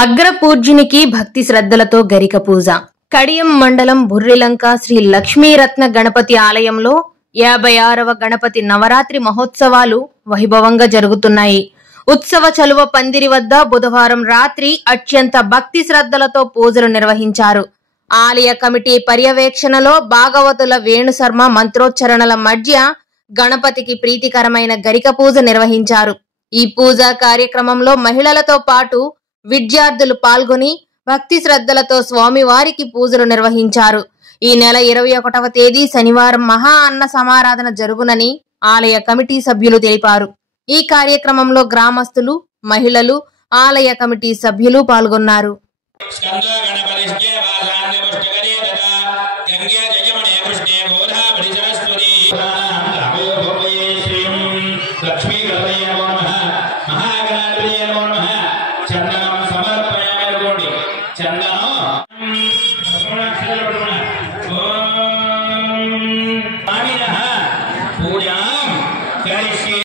అగ్రపూజ్యునికి భక్తి శ్రద్ధలతో గరిక పూజ. కడియం మండలం బుర్రిలంక శ్రీ లక్ష్మీరత్న గణపతి ఆలయంలో 56వ గణపతి నవరాత్రి మహోత్సవాలు వైభవంగా జరుగుతున్నాయి. ఉత్సవ చలువ పందిరి వద్ద బుధవారం రాత్రి అత్యంత భక్తి శ్రద్ధలతో పూజలు నిర్వహించారు. ఆలయ కమిటీ పర్యవేక్షణలో భాగవతుల వేణుశర్మ మంత్రోచ్చరణల మధ్య గణపతికి ప్రీతికరమైన గరిక పూజ నిర్వహించారు. ఈ పూజా కార్యక్రమంలో మహిళలతో పాటు విద్యార్థులు పాల్గొని భక్తి శ్రద్ధలతో స్వామివారికి పూజలు నిర్వహించారు. ఈ నెల 21వ తేదీ శనివారం మహా అన్న సమారాధన జరుగునని ఆలయ కమిటీ సభ్యులు తెలిపారు. ఈ కార్యక్రమంలో గ్రామస్తులు, మహిళలు, ఆలయ కమిటీ సభ్యులు పాల్గొన్నారు. చందనం